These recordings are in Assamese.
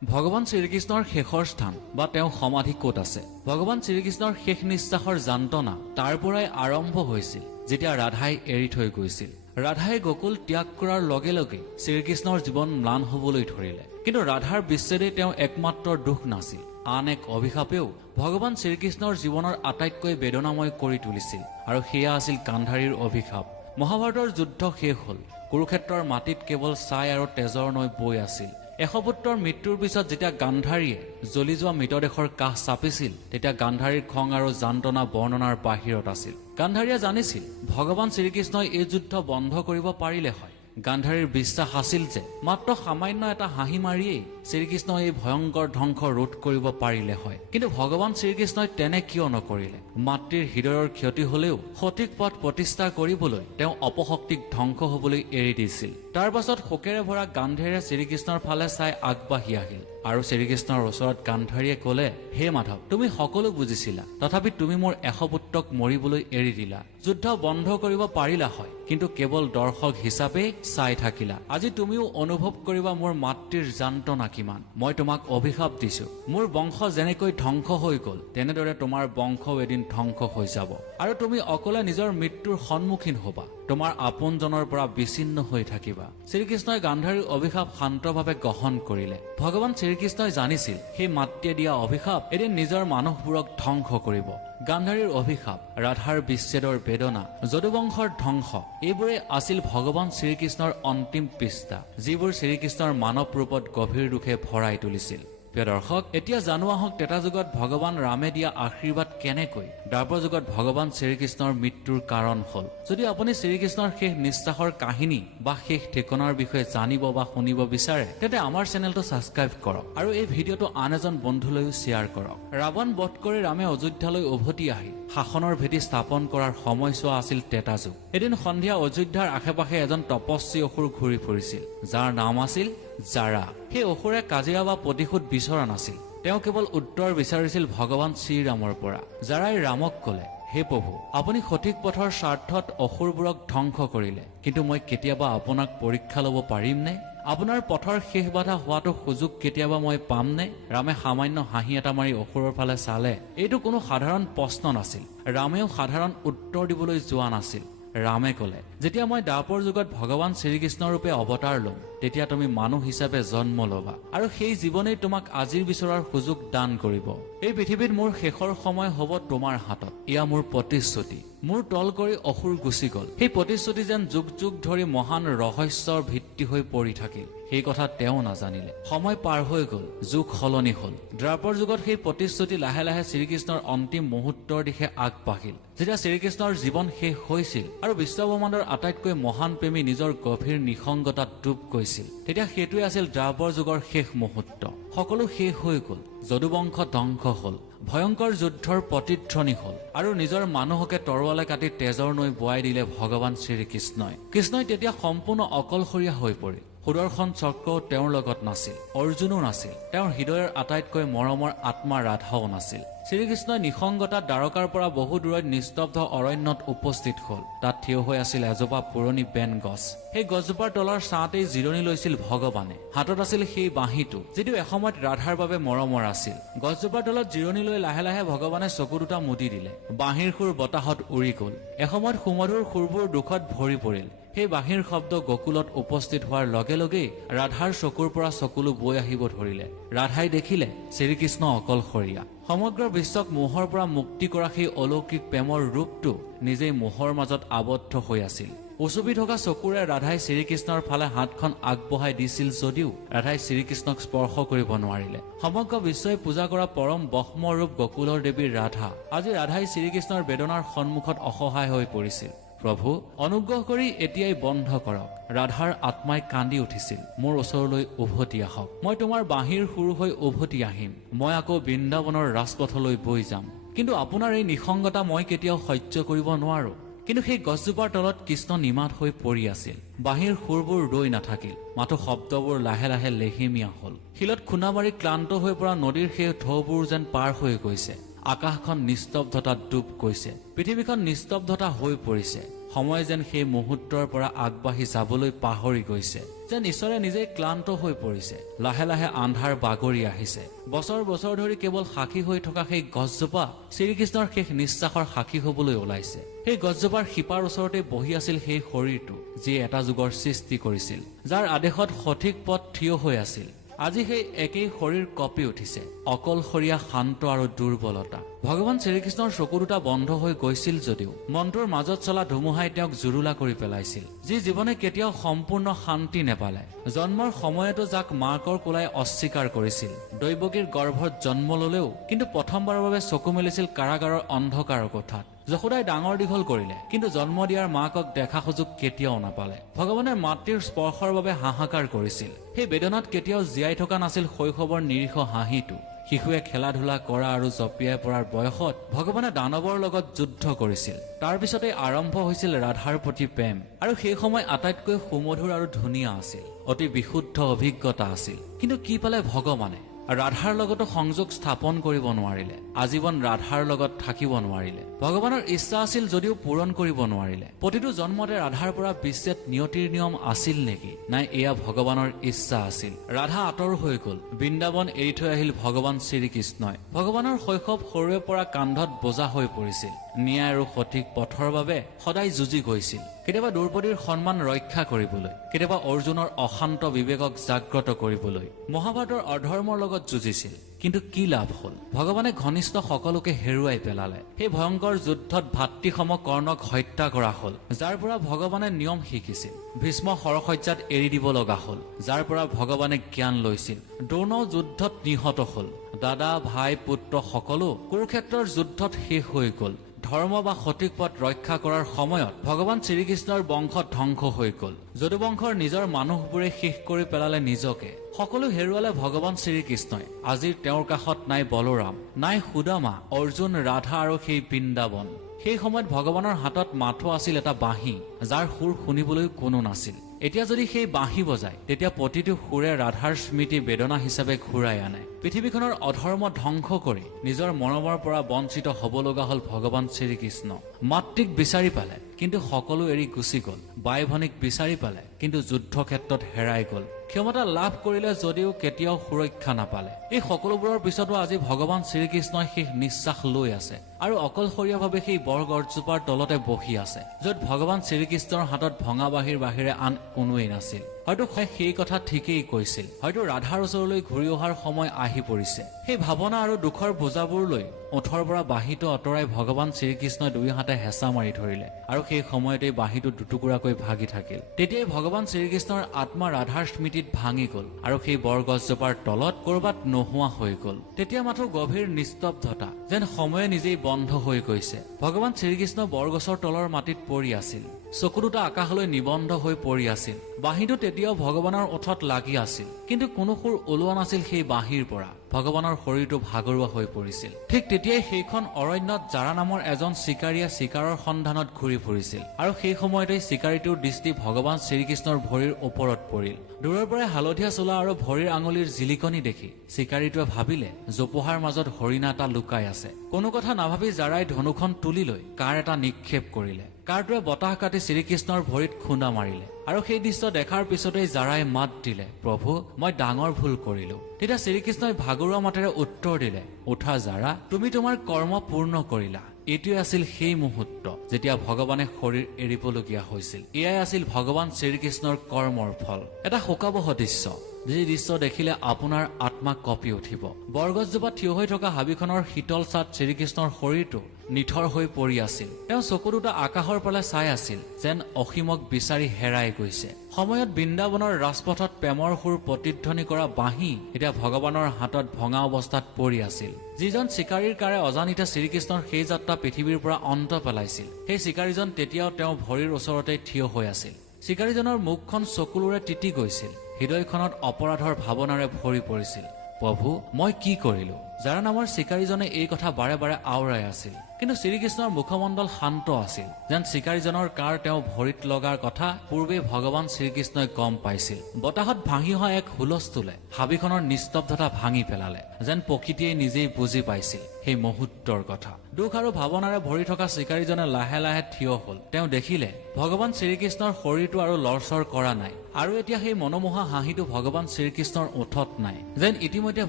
ভগৱান শ্ৰীকৃষ্ণৰ শেষৰ স্থান বা তেওঁ সমাধি ক'ত আছে? ভগৱান শ্ৰীকৃষ্ণৰ শেষ নিশ্বাসৰ যান্ত্ৰণা তাৰ পৰাই আৰম্ভ হৈছিল যেতিয়া ৰাধাই এৰি থৈ গৈছিল। ৰাধাই গকুল ত্যাগ কৰাৰ লগে লগে শ্ৰীকৃষ্ণৰ জীৱন ম্লান হবলৈ ধৰিলে। কিন্তু ৰাধাৰ বিচ্ছেদে তেওঁ একমাত্ৰ দুখ নাছিল, আন এক অভিশাপেও ভগৱান শ্ৰীকৃষ্ণৰ জীৱনৰ আটাইতকৈ বেদনাময় কৰি তুলিছিল, আৰু সেয়া আছিল গান্ধাৰীৰ অভিশাপ। মহাভাৰতৰ যুদ্ধ শেষ হল। কুৰুক্ষেত্ৰৰ মাটিত কেৱল ছাই আৰু তেজৰ নৈ বৈ আছিল। 100 পুত্ৰৰ মৃত্যুৰ পিছত যেতিয়া গান্ধাৰীয়ে জ্বলি যোৱা মৃতদেহৰ কাষ চাপিছিল, তেতিয়া গান্ধাৰীৰ খং আৰু যান্ত্ৰণা বৰ্ণনাৰ বাহিৰত আছিল। গান্ধাৰীয়ে জানিছিল ভগৱান শ্ৰীকৃষ্ণই এই যুদ্ধ বন্ধ কৰিব পাৰিলে হয়। গান্ধাৰীৰ বিশ্বাস আছিল যে মাত্ৰ সামান্য এটা হাঁহি মাৰিয়েই শ্ৰীকৃষ্ণই এই ভয়ংকৰ ধ্বংস ৰোধ কৰিব পাৰিলে হয়। কিন্তু ভগৱান শ্ৰীকৃষ্ণই তেনে কিয় নকৰিলে? মাতৃৰ হৃদয়ৰ ক্ষতি হলেও সঠিক পথ প্ৰতিষ্ঠা কৰিবলৈ তেওঁ অপশক্তিক ধ্বংস হবলৈ এৰি দিছিল। তাৰ পাছত শোকেৰে ভৰা গান্ধাৰীয়ে শ্ৰীকৃষ্ণৰ ফালে চাই আগবাঢ়ি আহিল, আৰু শ্ৰীকৃষ্ণৰ ওচৰত গান্ধাৰীয়ে কলে, হে মাধৱ, তুমি সকলো বুজিছিলা, তথাপি তুমি মোৰ 100 পুত্ৰক মৰিবলৈ এৰি দিলা। যুদ্ধ বন্ধ কৰিব পাৰিলা হয়, কিন্তু কেৱল দৰ্শক হিচাপে চাই থাকিলা। আজি তুমিও অনুভৱ কৰিবা মোৰ মাতৃৰ যান্ত্ৰণা কিমান। মই তোমাক অভিশাপ দিছো, মোৰ বংশ যেনেকৈ ধ্বংস হৈ গল, তেনেদৰে তোমাৰ বংশও এদিন ধ্বংস হৈ যাব, আৰু তুমি অকলে নিজৰ মৃত্যুৰ সন্মুখীন হবা, তোমাৰ আপোনজনৰ পৰা বিচ্ছিন্ন হৈ থাকিবা। শ্ৰীকৃষ্ণই গান্ধাৰীৰ অভিশাপ শান্তভাৱে গ্ৰহণ কৰিলে। ভগৱান শ্ৰীকৃষ্ণই জানিছিল সেই মাতৃয়ে দিয়া অভিশাপ এদিন নিজৰ মানুহবোৰক ধ্বংস কৰিব। গান্ধাৰীৰ অভিশাপ, ৰাধাৰ বিচ্ছেদৰ বেদনা, যদুবংশৰ ধ্বংস, এইবোৰে আছিল ভগৱান শ্ৰীকৃষ্ণৰ অন্তিম পৃষ্ঠা, যিবোৰ শ্ৰীকৃষ্ণৰ মানৱ ৰূপত গভীৰ দুখে ভৰাই তুলিছিল। প্ৰিয় দৰ্শক, এতিয়া জানো আহক ত্ৰেতা যুগত ভগৱান ৰামে দিয়া আশীৰ্বাদ কেনেকৈ দ্বাপৰ যুগত ভগৱান শ্ৰীকৃষ্ণৰ মৃত্যুৰ কাৰণ হল। যদি আপুনি শ্ৰীকৃষ্ণৰ শেষ নিশ্বাসৰ কাহিনী বা শেষ ঠিকনাৰ বিষয়ে জানিব বা শুনিব বিচাৰে, তেন্তে আমাৰ চেনেলটো ছাবস্ক্ৰাইব কৰক আৰু এই ভিডিঅ'টো আন এজন বন্ধুলৈও শ্বেয়াৰ কৰক। ৰাৱণ বধ কৰি ৰামে অযোধ্যালৈ উভতি আহি শাসনৰ ভেটি স্থাপন কৰাৰ সময়ছোৱা আছিল ত্ৰেতা যুগ। এদিন সন্ধিয়া অযোধ্যাৰ আশে পাশে এজন তপস্বী অসুৰ ঘূৰি ফুৰিছিল, যাৰ নাম আছিল জাৰা। সেই অসুৰে কাজিয়া বা প্ৰতিশোধ বিচৰা নাছিল, তেওঁ কেৱল উত্তৰ বিচাৰিছিল ভগৱান শ্ৰীৰামৰ পৰা। জাৰাই ৰামক কলে, হে প্ৰভু, আপুনি সঠিক পথৰ স্বাৰ্থত অসুৰবোৰক ধ্বংস কৰিলে, কিন্তু মই কেতিয়াবা আপোনাক পৰীক্ষা ল'ব পাৰিমনে? আপোনাৰ পথৰ শেষ বাধা হোৱাটো সুযোগ কেতিয়াবা মই পামনে? ৰামে সামান্য হাঁহি এটা মাৰি অসুৰৰ ফালে চালে। এইটো কোনো সাধাৰণ প্ৰশ্ন নাছিল, ৰামেও সাধাৰণ উত্তৰ দিবলৈ যোৱা নাছিল। ৰামে কলে, যেতিয়া মই দ্বাপৰ যুগত ভগৱান শ্ৰীকৃষ্ণ ৰূপে অৱতাৰ লম, তেতিয়া তুমি মানুহ হিচাপে জন্ম লবা, আৰু সেই জীৱনেই তোমাক আজিৰ বিচৰাৰ সুযোগ দান কৰিব। এই পৃথিৱীত মোৰ শেষৰ সময় হব তোমাৰ হাতত, এয়া মোৰ প্ৰতিশ্ৰুতি। মোৰ তল কৰি অসুৰ গুচি গল। সেই প্ৰতিশ্ৰুতি যেন যুগ যুগ ধৰি মহান ৰহস্যৰ ভিত্তি হৈ পৰি থাকিল। সেই কথা তেওঁ নাজানিলে। সময় পাৰ হৈ গল, যুগ সলনি হল। দ্বাপৰ যুগত সেই প্ৰতিশ্ৰুতি লাহে লাহে শ্ৰীকৃষ্ণৰ অন্তিম মুহূৰ্তৰ দিশে আগবাঢ়িল। যেতিয়া শ্ৰীকৃষ্ণৰ জীৱন শেষ হৈছিল আৰু বিশ্বব্ৰহ্মাণ্ডৰ আটাইতকৈ মহান প্ৰেমী নিজৰ গভীৰ নিসংগতাত ডুব গৈছিল, তেতিয়া সেইটোৱে আছিল দ্বাপৰ যুগৰ শেষ মুহূৰ্ত। সকলো শেষ হৈ গল, যদুবংশ ধ্বংস হল, ভয়ংকৰ যুদ্ধৰ প্ৰতিধ্বনি হল, আৰু নিজৰ মানুহকে তৰোৱালে কাটি তেজৰ নৈ বোৱাই দিলে ভগৱান শ্ৰীকৃষ্ণই। কৃষ্ণই তেতিয়া সম্পূৰ্ণ অকলশৰীয়া হৈ পৰিল। সুদৰ্শন চক্ৰও তেওঁৰ লগত নাছিল, অৰ্জুনো নাছিল, তেওঁৰ হৃদয়ৰ আটাইতকৈ মৰমৰ আত্মা ৰাধাও নাছিল। শ্ৰীকৃষ্ণই নিসংগতাত দ্বাৰকাৰ পৰা বহু দূৰত নিস্তব্ধ অৰণ্যত উপস্থিত হল। তাত থিয় হৈ আছিল এজোপা পুৰণি বেন গছ। সেই গছজোপাৰ তলৰ ছাঁতেই জিৰণি লৈছিল ভগৱানে। হাতত আছিল সেই বাঁহীটো, যিটো এসময়ত ৰাধাৰ বাবে মৰমৰ আছিল। গছজোপাৰ তলত জিৰণি লৈ লাহে লাহে ভগৱানে চকু দুটা মুদি দিলে। বাঁহীৰ সুৰ বতাহত উৰি গল। এসময়ত সুমধুৰ সুৰবোৰ দুখত ভৰি পৰিল। সেই বাঁহীৰ শব্দ গকুলত উপস্থিত হোৱাৰ লগে লগেই ৰাধাৰ চকুৰ পৰা চকুলো বৈ আহিব ধৰিলে। ৰাধাই দেখিলে শ্ৰীকৃষ্ণ অকলশৰীয়া। সমগ্ৰ বিশ্বক মোহৰ পৰা মুক্তি কৰা সেই অলৌকিক প্ৰেমৰ ৰূপটো নিজেই মোহৰ মাজত আবদ্ধ হৈ আছিল। উচুপি থকা চকুৰে ৰাধাই শ্ৰীকৃষ্ণৰ ফালে হাতখন আগবঢ়াই দিছিল যদিও ৰাধাই শ্ৰীকৃষ্ণক স্পৰ্শ কৰিব নোৱাৰিলে। সমগ্ৰ বিশ্বই পূজা কৰা পৰম ব্ৰহ্ম ৰূপ গকুলৰ দেৱীৰ ৰাধা আজি ৰাধাই শ্ৰীকৃষ্ণৰ বেদনাৰ সন্মুখত অসহায় হৈ পৰিছিল। প্ৰভু, অনুগ্ৰহ কৰি এতিয়াই বন্ধ কৰক। ৰাধাৰ আত্মাই কান্দি উঠিছিল, মোৰ ওচৰলৈ উভতি আহক। মই তোমাৰ বাঁহীৰ সুৰ হৈ উভতি আহিম। মই আকৌ বৃন্দাবনৰ ৰাজপথলৈ বৈ যাম। কিন্তু আপোনাৰ এই নিসংগতা মই কেতিয়াও সহ্য কৰিব নোৱাৰো। কিন্তু সেই গছজোপাৰ তলত কৃষ্ণ নিমাত হৈ পৰি আছিল। বাঁহীৰ সুৰবোৰ ৰৈ নাথাকিল, মাথো শব্দবোৰ লাহে লাহে লেহেমীয়া হল। শিলত খুন্দা মাৰি ক্লান্ত হৈ পৰা নদীৰ সেই ঢৌবোৰ যেন পাৰ হৈ গৈছে, আকাশখন নিস্তব্ধতাত ডুব গৈছে, পৃথিৱীখন নিস্তব্ধতা হৈ পৰিছে। সময় যেন সেই মুহূৰ্তৰ পৰা আগবাঢ়ি যাবলৈ পাহৰি গৈছে, যেন ঈশ্বৰে নিজেই ক্লান্ত হৈ পৰিছে। লাহে লাহে আন্ধাৰ বাগৰি আহিছে। বছৰ বছৰ ধৰি কেৱল সাক্ষী হৈ থকা সেই গছজোপা শ্ৰীকৃষ্ণৰ শেষ নিশ্বাসৰ সাক্ষী হবলৈ ওলাইছে। সেই গছজোপাৰ শিপাৰ ওচৰতে বহি আছিল সেই শৰীৰটো, যিয়ে এটা যুগৰ সৃষ্টি কৰিছিল, যাৰ আদেশত সঠিক পথ থিয় হৈ আছিল। আজি সেই একেই শৰীৰ কঁপি উঠিছে, অকলশৰীয়া, শান্ত আৰু দুৰ্বলতা। ভগৱান শ্ৰীকৃষ্ণৰ চকু দুটা বন্ধ হৈ গৈছিল যদিও মনটোৰ মাজত চলা ধুমুহাই তেওঁক জুৰুলা কৰি পেলাইছিল। যি জীৱনে কেতিয়াও সম্পূৰ্ণ শান্তি নেপালে, জন্মৰ সময়তো যাক মাকৰ কোলাই অস্বীকাৰ কৰিছিল, দৈৱকীৰ গৰ্ভত জন্ম ললেও কিন্তু প্ৰথমবাৰৰ বাবে চকু মেলিছিল কাৰাগাৰৰ অন্ধকাৰৰ কোঠাত। যশোদাই ডাঙৰ দীঘল কৰিলে, কিন্তু জন্ম দিয়াৰ মাকক দেখা সুযোগ কেতিয়াও নাপালে। ভগৱানে মাতৃৰ স্পৰ্শৰ বাবে হাহাকাৰ কৰিছিল। সেই বেদনাত কেতিয়াও জীয়াই থকা নাছিল শৈশৱৰ নিৰীহ হাঁহিটো। শিশুৱে খেলা ধূলা কৰা আৰু জঁপিয়াই পৰাৰ বয়সত ভগৱানে দানৱৰ লগত যুদ্ধ কৰিছিল। তাৰ পিছতে আৰম্ভ হৈছিল ৰাধাৰ প্ৰতি প্ৰেম, আৰু সেই সময় আটাইতকৈ সুমধুৰ আৰু ধুনীয়া আছিল। অতি বিশুদ্ধ অভিজ্ঞতা আছিল। কিন্তু কি পালে ভগৱানে? ৰাধাৰ লগতো সংযোগ স্থাপন কৰিব নোৱাৰিলে, আজীৱন ৰাধাৰ লগত থাকিব নোৱাৰিলে। ভগৱানৰ ইচ্ছা আছিল যদিও পূৰণ কৰিব নোৱাৰিলে। প্ৰতিটো জন্মতে ৰাধাৰ পৰা বিচ্ছেদ নিয়তিৰ নিয়ম আছিল নেকি? নাই, এয়া ভগৱানৰ ইচ্ছা আছিল। ৰাধা আঁতৰ হৈ গল, বৃন্দাবন এৰি থৈ আহিল ভগৱান শ্ৰীকৃষ্ণই। ভগৱানৰ শৈশৱ সৰুৰে পৰা কান্ধত বোজা হৈ পৰিছিল। ন্যায় আৰু সঠিক পথৰ বাবে সদায় যুঁজি গৈছিল। কেতিয়াবা দ্ৰৌপদীৰ সন্মান ৰক্ষা কৰিবলৈ, কেতিয়াবা অৰ্জুনৰ অশান্ত বিবেকক জাগ্ৰত কৰিবলৈ। মহাভাৰতৰ অধৰ্মৰ লগত যুঁজিছিল, কিন্তু কি লাভ হল? ভগৱানে ঘনিষ্ঠ সকলোকে হেৰুৱাই পেলালে। সেই ভয়ংকৰ যুদ্ধত ভাতৃসম কৰ্ণক হত্যা কৰা হল, যাৰ পৰা ভগৱানে নিয়ম শিকিছিল। ভীষ্ম শৰশয্যাত এৰি দিব লগা হল, যাৰ পৰা ভগৱানে জ্ঞান লৈছিল। দ্ৰোণ যুদ্ধত নিহত হল। দাদা, ভাই, পুত্ৰ সকলো কুৰুক্ষেত্ৰৰ যুদ্ধত শেষ হৈ গল। ধৰ্ম বা সঠিক পথ ৰক্ষা কৰাৰ সময়ত ভগৱান শ্ৰীকৃষ্ণৰ বংশ ধ্বংস হৈ গল। যদুবংশৰ নিজৰ মানুহবোৰে শেষ কৰি পেলালে নিজকে। সকলো হেৰুৱালে ভগৱান শ্ৰীকৃষ্ণই। আজিৰ তেওঁৰ কাষত নাই বলোৰাম, নাই সুদামা, অৰ্জুন, ৰাধা আৰু সেই বৃন্দাবন। সেই সময়ত ভগৱানৰ হাতত মাথো আছিল এটা বাঁহী, যাৰ সুৰ শুনিবলৈ কোনো নাছিল। এতিয়া যদি সেই বাঁহী বজায়, তেতিয়া প্ৰতিটো সুৰে ৰাধাৰ স্মৃতি বেদনা হিচাপে ঘূৰাই আনে। পৃথিৱীখনৰ অধৰ্ম ধ্বংস কৰি নিজৰ মৰমৰ পৰা বঞ্চিত হ'ব লগা হল ভগৱান শ্ৰীকৃষ্ণ। মাতৃক বিচাৰি পালে, কিন্তু সকলো এৰি গুচি গল। বাই ভনীক বিচাৰি পালে, কিন্তু যুদ্ধক্ষেত্ৰত হেৰাই গল। ক্ষমতা লাভ কৰিলে যদিও কেতিয়াও সুৰক্ষা নাপালে। এই সকলোবোৰৰ পিছতো আজি ভগৱান শ্ৰীকৃষ্ণই শেষ নিশ্বাস লৈ আছে, আৰু অকলশৰীয়াভাৱে সেই বৰগছজোপাৰ তলতে বহি আছে, য'ত ভগৱান শ্ৰীকৃষ্ণৰ হাতত ভঙা বাঁহীৰ বাহিৰে আন কোনোৱেই নাছিল। হয়তো সেই কথা ঠিকেই কৈছিল। হয়তো ৰাধাৰ ওচৰলৈ ঘূৰি অহাৰ সময় আহি পৰিছে। সেই ভাৱনা আৰু দুখৰ বোজাবোৰ লৈ ওঠৰ পৰা বাঁহীটো আঁতৰাই ভগৱান শ্ৰীকৃষ্ণই দুই হাতে হেঁচা মাৰি ধৰিলে, আৰু সেই সময়তেই বাঁহীটো দুটুকুৰাকৈ ভাগি থাকিল। তেতিয়াই ভগৱান শ্ৰীকৃষ্ণৰ আত্মা ৰাধাৰ স্মৃতিত ভাঙি গল, আৰু সেই বৰগছজোপাৰ তলত কৰবাত নোহোৱা হৈ গল। তেতিয়া মাথো গভীৰ নিস্তব্ধতা, যেন সময়ে নিজেই বন্ধ হৈ গৈছে। ভগৱান শ্ৰীকৃষ্ণ বৰগছৰ তলৰ মাটিত পৰি আছিল। চকু দুটা আকাশলৈ নিবন্ধ হৈ পৰি আছিল। বাঁহীটো তেতিয়াও ভগৱানৰ ওঠত লাগি আছিল, কিন্তু কোনো সুৰ ওলোৱা নাছিল সেই বাঁহীৰ পৰা। ভগৱানৰ শৰীৰটো ভাগৰুৱা হৈ পৰিছিল। ঠিক তেতিয়াই সেইখন অৰণ্যত জাৰা নামৰ এজন চিকাৰীয়ে চিকাৰৰ সন্ধানত ঘূৰি ফুৰিছিল, আৰু সেই সময়তেই চিকাৰীটোৰ দৃষ্টি ভগৱান শ্ৰীকৃষ্ণৰ ভৰিৰ ওপৰত পৰিল। দূৰৰ পৰাই হালধীয়া চোলা আৰু ভৰিৰ আঙুলিৰ জিলিকনি দেখি চিকাৰীটোৱে ভাবিলে জোপোহাৰ মাজত হৰিণা এটা লুকাই আছে। কোনো কথা নাভাবি জাৰাই ধনুখন তুলি লৈ কাঁড় এটা নিক্ষেপ কৰিলে। কাঁড়টোৱে বতাহ কাটি শ্ৰীকৃষ্ণৰ ভৰিত খুন্দা মাৰিলে, আৰু সেই দৃশ্য দেখাৰ পিছতেই জাৰাই মাত দিলে, প্ৰভু, মই ডাঙৰ ভুল কৰিলো। তেতিয়া শ্ৰীকৃষ্ণই ভাগৰুৱা মাতেৰে উত্তৰ দিলে, উঠা জাৰা, তুমি তোমাৰ কৰ্ম পূৰ্ণ কৰিলা। এইটোৱে আছিল সেই মুহূৰ্ত যেতিয়া ভগৱানে শৰীৰ এৰিবলগীয়া হৈছিল। এয়াই আছিল ভগৱান শ্ৰীকৃষ্ণৰ কৰ্মৰ ফল। এটা শোকাবহ দৃশ্য, যি দৃশ্য দেখিলে আপোনাৰ আত্মা কঁপি উঠিব। বৰগছজোপা থিয় হৈ থকা হাবিখনৰ শীতল ছাট শ্ৰীকৃষ্ণৰ শৰীৰটো নিথৰ হৈ পৰি আছিল। তেওঁ চকু দুটা আকাশৰ ফালে চাই আছিল, যেন অসীমক বিচাৰি হেৰাই গৈছে। সময়ত বৃন্দাবনৰ ৰাজপথত প্ৰেমৰ সুৰ প্ৰতিধ্বনি কৰা বাঁহী এতিয়া ভগৱানৰ হাতত ভঙা অৱস্থাত পৰি আছিল। যিজন চিকাৰীৰ কাৰে অজানিতে শ্ৰীকৃষ্ণৰ সেই যাত্ৰা পৃথিৱীৰ পৰা অন্ত পেলাইছিল, সেই চিকাৰীজন তেতিয়াও তেওঁ ভৰিৰ ওচৰতে থিয় হৈ আছিল। চিকাৰীজনৰ মুখখন চকুলোৰে তিতি গৈছিল, হৃদয়খনত অপৰাধৰ ভাৱনাৰে ভৰি পৰিছিল। প্ৰভু, মই কি কৰিলো? যাৰা নামৰ চিকাৰীজনে এই কথা বাৰে বাৰে আওৰাই আছিল, কিন্তু শ্ৰীকৃষ্ণৰ মুখমণ্ডল শান্ত আছিল, যেন চিকাৰীজনৰ কাঁড় তেওঁ ভৰিত লগাৰ কথা পূৰ্বে ভগৱান শ্ৰীকৃষ্ণই গম পাইছিল। বতাহত ভাঙি অহা এক হুলস্থুলে হাবিখনৰ নিস্তব্ধতা ভাঙি পেলালে, যেন প্ৰকৃতিয়ে নিজেই বুজি পাইছিল সেই মুহূৰ্তৰ কথা। দুখ আৰু ভাৱনাৰে ভৰি থকা চিকাৰীজনে লাহে লাহে থিয় হল। তেওঁ দেখিলে ভগৱান শ্ৰীকৃষ্ণৰ শৰীৰটো আৰু লৰচৰ কৰা নাই, আৰু এতিয়া সেই মনোমোহা হাঁহিটো ভগৱান শ্ৰীকৃষ্ণৰ ওঠত নাই, যেন ইতিমধ্যে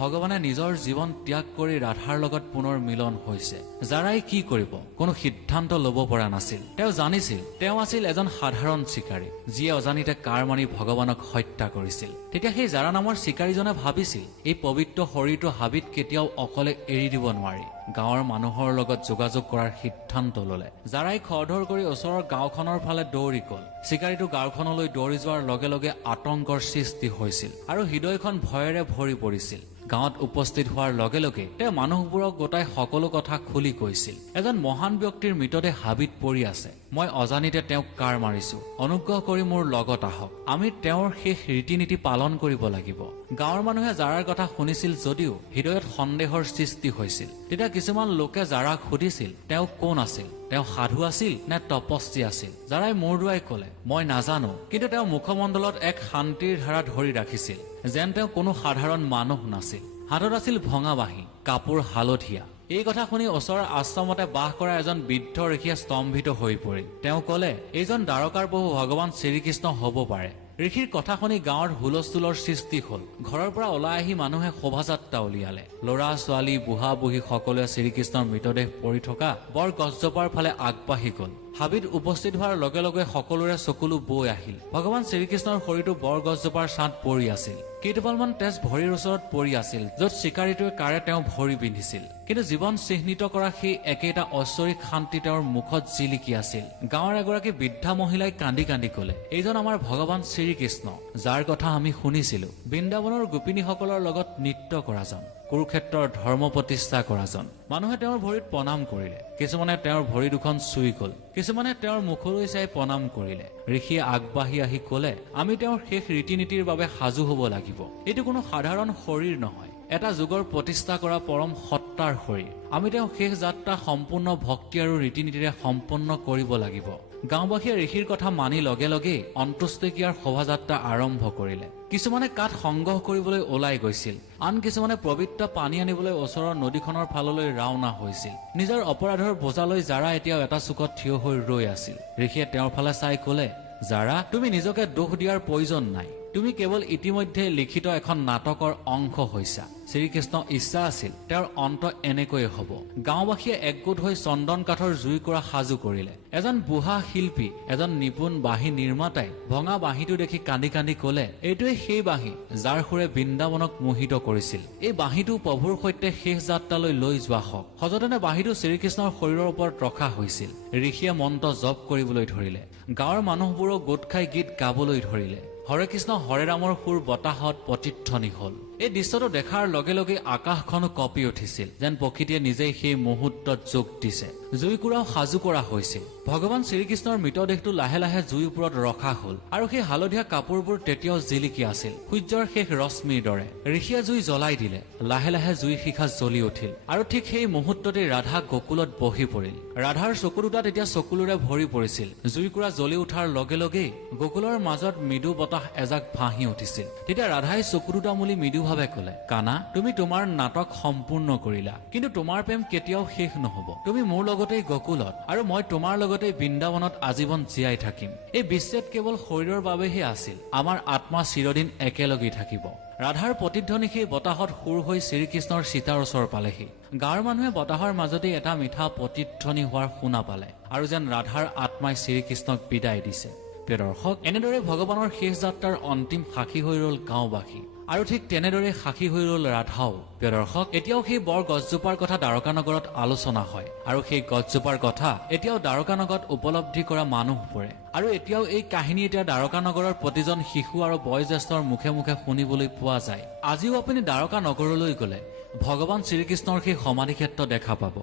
ভগৱানে নিজৰ জীৱন ত্যাগ কৰি ৰাধাৰ লগত পুনৰ মিলন হৈছে। জাৰাই কি কৰিব কোনো সিদ্ধান্ত ল'ব পৰা নাছিল। তেওঁ জানিছিল তেওঁ আছিল এজন সাধাৰণ চিকাৰী, যিয়ে অজানিতে কাৰ মাৰি ভগৱানক হত্যা কৰিছিল। তেতিয়া সেই জাৰা নামৰ চিকাৰীজনে ভাবিছিল এই পবিত্ৰ শৰীৰটো হাবিত কেতিয়াও অকলে এৰি দিব নোৱাৰি। গাঁৱৰ মানুহৰ লগত যোগাযোগ কৰাৰ সিদ্ধান্ত ললে। জাৰাই খৰধৰ কৰি ওচৰৰ গাঁওখনৰ ফালে দৌৰি গল। চিকাৰীটো গাঁওখনলৈ দৌৰি যোৱাৰ লগে লগে আতংকৰ সৃষ্টি হৈছিল আৰু হৃদয়খন ভয়েৰে ভৰি পৰিছিল। গাঁৱত উপস্থিত হোৱাৰ লগে লগে তেওঁ মানুহবোৰক গোটাই সকলো কথা খুলি কৈছিল। এজন মহান ব্যক্তিৰ মৃতদেহ হাবিত পৰি আছে। মই অজানিতে তেওঁক কাৰ মাৰিছো, অনুগ্ৰহ কৰি মোৰ লগত আহক। আমি তেওঁৰ শেষ ৰীতি নীতি পালন কৰিব লাগিব। গাঁৱৰ মানুহে জাৰাৰ কথা শুনিছিল যদিও হৃদয়ত সন্দেহৰ সৃষ্টি হৈছিল। তেতিয়া কিছুমান লোকে জাৰাক সুধিছিল তেওঁ কোন আছিল, তেওঁ সাধু আছিল নে তপস্বী আছিল। জাৰাই মূৰ দোৱাই কলে মই নাজানো, কিন্তু তেওঁ মুখমণ্ডলত এক শান্তিৰ ধাৰা ধৰি ৰাখিছিল, যেন তেওঁ কোনো সাধাৰণ মানুহ নাছিল। হাতত আছিল ভঙা বাঁহী, কাপোৰ হালধীয়া। এই কথা শুনি ওচৰৰ আশ্ৰমতে বাস কৰা এজন বৃদ্ধ ঋষিয়ে স্তম্ভিত হৈ পৰিল। তেওঁ কলে এইজন দ্বাৰকাৰ প্ৰভু ভগৱান শ্ৰীকৃষ্ণ হ'ব পাৰে। ঋষিৰ কথা শুনি গাঁৱৰ হুলস্থুলৰ সৃষ্টি হল। ঘৰৰ পৰা ওলাই আহি মানুহে শোভাযাত্ৰা উলিয়ালে। লৰা ছোৱালী বুঢ়া বুঢ়ী সকলোৱে শ্ৰীকৃষ্ণৰ মৃতদেহ পৰি থকা বৰ গছজোপাৰ ফালে আগবাঢ়ি গল। হাবিত উপস্থিত হোৱাৰ লগে লগে সকলোৰে চকুলো বৈ আহিল। ভগৱান শ্ৰীকৃষ্ণৰ শৰীৰটো বৰ গছজোপাৰ ছাঁত পৰি আছিল। কেইটামান তেজ ভৰিৰ ওচৰত পৰি আছিল, য'ত চিকাৰীটোৱে কাৰে তেওঁ ভৰি পিন্ধিছিল। কিন্তু জীৱন চিহ্নিত কৰা সেই একেটা ঐশ্বৰিক শান্তি তেওঁৰ মুখত জিলিকি আছিল। গাঁৱৰ এগৰাকী বৃদ্ধা মহিলাই কান্দি কান্দি কলে এইজন আমাৰ ভগৱান শ্ৰীকৃষ্ণ, যাৰ কথা আমি শুনিছিলো। বৃন্দাবনৰ গোপিনীসকলৰ লগত নৃত্য কৰাজন, কুৰুক্ষেত্ৰৰ ধৰ্ম প্ৰতিষ্ঠা কৰাজন। মানুহে তেওঁৰ ভৰিত প্ৰণাম কৰিলে। কিছুমানে তেওঁৰ ভৰি দুখন চুই গল, কিছুমানে তেওঁৰ মুখলৈ চাই প্ৰণাম কৰিলে। ঋষিয়ে আগবাঢ়ি আহি কলে আমি তেওঁৰ শেষ ৰীতি নীতিৰ বাবে সাজু হব লাগিব। এইটো কোনো সাধাৰণ শৰীৰ নহয়, এটা যুগৰ প্ৰতিষ্ঠা কৰা পৰম সত্তাৰ শৰীৰ। আমি তেওঁ শেষ যাত্ৰা সম্পূৰ্ণ ভক্তি আৰু ৰীতি নীতিৰে সম্পন্ন কৰিব লাগিব। গাঁওবাসীয়ে ঋষিৰ কথা মানি লগে লগেই অন্ত্যেষ্টিক্ৰিয়াৰ শোভাযাত্ৰা আৰম্ভ কৰিলে। কিছুমানে কাঠ সংগ্ৰহ কৰিবলৈ ওলাই গৈছিল, আন কিছুমানে পবিত্ৰ পানী আনিবলৈ ওচৰৰ নদীখনৰ ফাললৈ ৰাওনা হৈছিল। নিজৰ অপৰাধৰ বোজালৈ জাৰা এতিয়াও এটা চুকত থিয় হৈ ৰৈ আছিল। ঋষিয়ে তেওঁৰ ফালে চাই কলে জাৰা, তুমি নিজকে দোষ দিয়াৰ প্ৰয়োজন নাই। তুমি কেৱল ইতিমধ্যে লিখিত এখন নাটকৰ অংশ হৈছা। শ্ৰীকৃষ্ণ ইচ্ছা আছিল তেওঁৰ অন্ত এনেকৈয়ে হব। গাঁওবাসীয়ে একগোট হৈ চন্দন কাঠৰ জুই কৰা সাজু কৰিলে। এজন বুঢ়া শিল্পী, এজন নিপুণ বাঁহী নিৰ্মাতাই ভঙা বাঁহীটো দেখি কান্দি কান্দি কলে এইটোৱে সেই বাঁহী যাৰ সুৰে বৃন্দাবনক মোহিত কৰিছিল। এই বাঁহীটো প্ৰভুৰ সৈতে শেষ যাত্ৰালৈ লৈ যোৱা হওক। সযতনে বাঁহীটো শ্ৰীকৃষ্ণৰ শৰীৰৰ ওপৰত ৰখা হৈছিল। ঋষিয়ে মন্ত্ৰ জপ কৰিবলৈ ধৰিলে। গাঁৱৰ মানুহবোৰক গোট খাই গীত গাবলৈ ধৰিলে। হৰে কৃষ্ণ হৰে ৰামৰ সুৰ বতাহত প্ৰতিধ্বনি হল। এই দৃশ্যটো দেখাৰ লগে লগে আকাশখনো কঁপি উঠিছিল, যেন প্ৰকৃতিয়ে নিজেই সেই মুহূৰ্তত যোগ দিছে। জুইকুৰাও সাজু কৰা হৈছিল। ভগৱান শ্ৰীকৃষ্ণৰ মৃতদেহটো লাহে লাহে জুইৰ ওপৰত ৰখা হল, আৰু সেই হালধীয়া কাপোৰবোৰ তেতিয়াও জিলিকি আছিল, সূৰ্যৰ শেষ ৰশ্মিৰ দৰে। ঋষিয়ে জুই জ্বলাই দিলে। লাহে লাহে জুইৰ শিখা জ্বলি উঠিল, আৰু ঠিক সেই মুহূৰ্ততে ৰাধা গকুলত বহি পৰিল। ৰাধাৰ চকু দুটা তেতিয়া চকুলোৰে ভৰি পৰিছিল। জুইকুৰা জ্বলি উঠাৰ লগে লগেই গকুলৰ মাজত মৃদু বতাহ এজাক ভাঁহি উঠিছিল। তেতিয়া ৰাধাই চকু দুটা মুলি মৃদুভাৱে কলে কানা, তুমি তোমাৰ নাটক সম্পূৰ্ণ কৰিলা, কিন্তু তোমাৰ প্ৰেম কেতিয়াও শেষ নহব। তুমি মোৰ লগতেই গকুলত, আৰু মই তোমাৰ লগতেই বৃন্দাবনত আজীৱন জীয়াই থাকিম। এই বিচ্ছেদ কেৱল শৰীৰৰ বাবেহে আছিল, আমাৰ আত্মা চিৰদিন একেলগেই থাকিব। ৰাধাৰ প্ৰতিধ্বনি সেই বতাহত সুৰ হৈ শ্ৰীকৃষ্ণৰ চিতাৰ ওচৰ পালেহি। গাঁৱৰ মানুহে বতাহৰ মাজতেই এটা মিঠা প্ৰতিধ্বনি হোৱাৰ শুনা পালে, আৰু যেন ৰাধাৰ আত্মাই শ্ৰীকৃষ্ণক বিদায় দিছে। প্ৰিয় দৰ্শক, এনেদৰে ভগৱানৰ শেষ যাত্ৰাৰ অন্তিম সাক্ষী হৈ ৰল গাঁওবাসী, আৰু ঠিক তেনেদৰে সাক্ষী হৈ ৰল ৰাধাও। প্ৰিয় দৰ্শক, এতিয়াও সেই বৰ গছজোপাৰ কথা দ্বাৰকানগৰত আলোচনা হয়, আৰু সেই গছজোপাৰ কথা এতিয়াও দ্বাৰকানগৰত উপলব্ধি কৰা মানুহবোৰে। আৰু এতিয়াও এই কাহিনী এতিয়া দ্বাৰকানগৰৰ প্ৰতিজন শিশু আৰু বয়োজ্যেষ্ঠৰ মুখে মুখে শুনিবলৈ পোৱা যায়। আজিও আপুনি দ্বাৰকানগৰলৈ গলে ভগৱান শ্ৰীকৃষ্ণৰ সেই সমাধি ক্ষেত্ৰ দেখা পাব।